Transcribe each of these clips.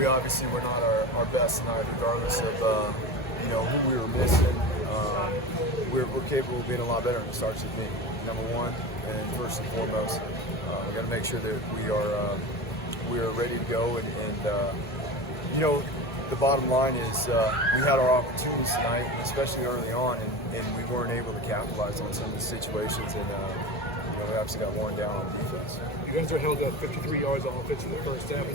we obviously were not our best tonight, regardless of who we were missing. We're capable of being a lot better in the starts of the game. Number one, and first and foremost, we got to make sure that we are ready to go. The bottom line is we had our opportunities tonight, especially early on, and we weren't able to capitalize on some of the situations. And we obviously got worn down on defense. You guys are held up 53 yards on offense in the first half.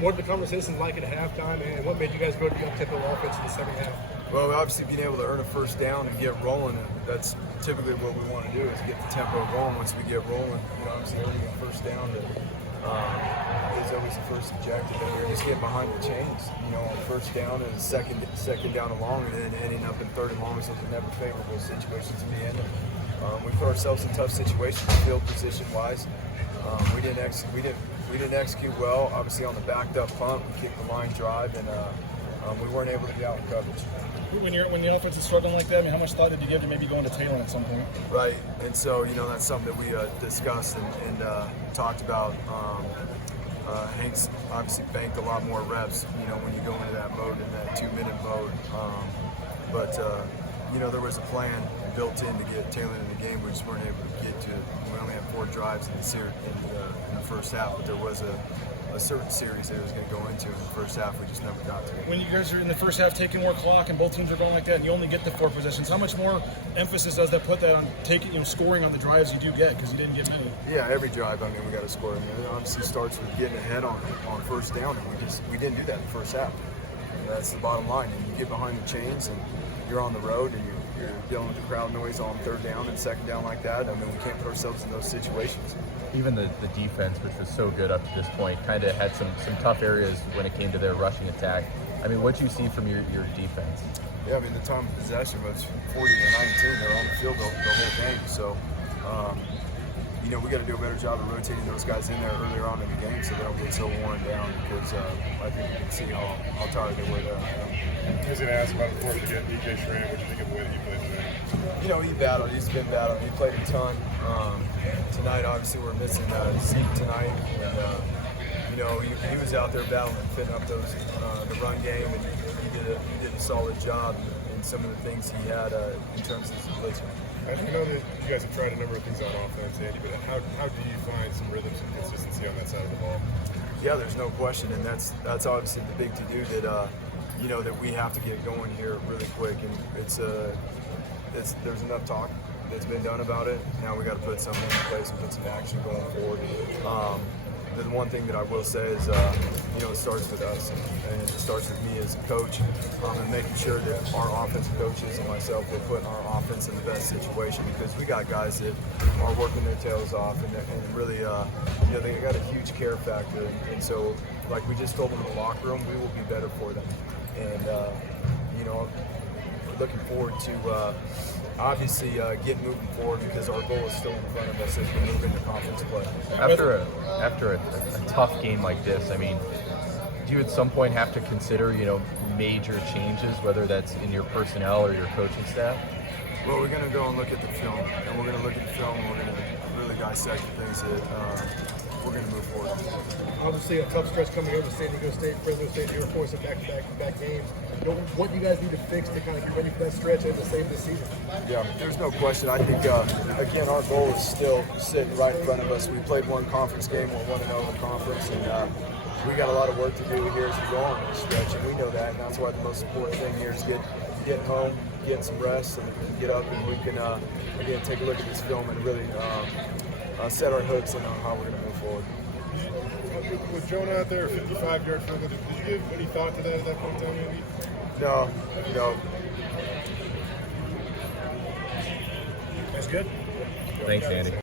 What did the conversation like at halftime, and what made you guys go to the up-tempo offense in the second half? Well, obviously being able to earn a first down and get rolling, and that's typically what we want to do, is get the tempo going. Once we get rolling, obviously earning a first down is always the first objective. And we're just getting behind the chains, on first down and second down and long, and then ending up in third and long. Those are never favorable situations to be in. We put ourselves in tough situations, field position wise. We didn't execute well. Obviously on the backed up punt, we kicked the line drive, and we weren't able to get out in coverage. When the offense is struggling like that, how much thought did you give to maybe going to Taylor at some point? Right, and so that's something that we discussed and talked about. Hank's obviously banked a lot more reps, when you go into that mode, in that 2-minute mode. But there was a plan built in to get Taylor in the game. We just weren't able to get to it. We only had 4 drives in the first half, but there was a certain series that it was going to go into in the first half. We just never got to it. When you guys are in the first half taking more clock and both teams are going like that, and you only get the 4 possessions, how much more emphasis does that put that on scoring on the drives you do get, because you didn't get many? Yeah, every drive, we got to score. It obviously starts with getting ahead on first down, and we didn't do that in the first half. And that's the bottom line. And you get behind the chains, and you're on the road, and you're dealing with the crowd noise on third down and second down like that. We can't put ourselves in those situations. Even the defense, which was so good up to this point, kind of had some tough areas when it came to their rushing attack. What do you see from your defense? Yeah, the time of possession was 40 to 19. They were on the field the whole game. So, we got to do a better job of rotating those guys in there earlier on in the game so they don't get so worn down, because I think you can see how tired they were there. I was going to ask about it before we get DJ Schramm. What do you think of the way that he played today? He battled. He's been battling. He played a ton. Tonight, obviously, we're missing Zeke tonight. And, he was out there battling, fitting up the run game, and he did a solid job in some of the things he had in terms of his blitzing. I know that you guys have tried a number of things on offense, Andy, but how do you find some rhythms and consistency on that side of the ball? Yeah, there's no question, and that's obviously the big to-do that that we have to get going here really quick. And there's enough talk that's been done about it. Now we got to put something in place and put some action going forward. The one thing that I will say is, it starts with us, and it starts with me as a coach, and making sure that our offensive coaches and myself are putting our offense in the best situation, because we got guys that are working their tails off, and really, they got a huge care factor, and so, like we just told them in the locker room, we will be better for them, and we're looking forward to obviously get moving forward, because our goal is still in front of us as we move into conference play. After a tough game like this, do you at some point have to consider, major changes, whether that's in your personnel or your coaching staff? Well, we're going to go and look at the film, and we're going to look at the film, and we're going to really dissect the things that we're going to move forward. Obviously, a tough stretch coming over San Diego State, Fresno State, Air Force, and back-to-back games. What do you guys need to fix to kind of get ready for that stretch and to save this season? Yeah, there's no question. I think, again, our goal is still sitting right in front of us. We played one conference game, we're 1-0 in the conference, and we got a lot of work to do here as we go on this stretch, and we know that, and that's why the most important thing here is getting home, getting some rest, and get up, and we can, again, take a look at this film and really set our hooks in on how we're going to move forward. With Jonah out there, 55-yard field goal, did you give any thought to that at that point in time, maybe? No. That's good. Thanks, Andy.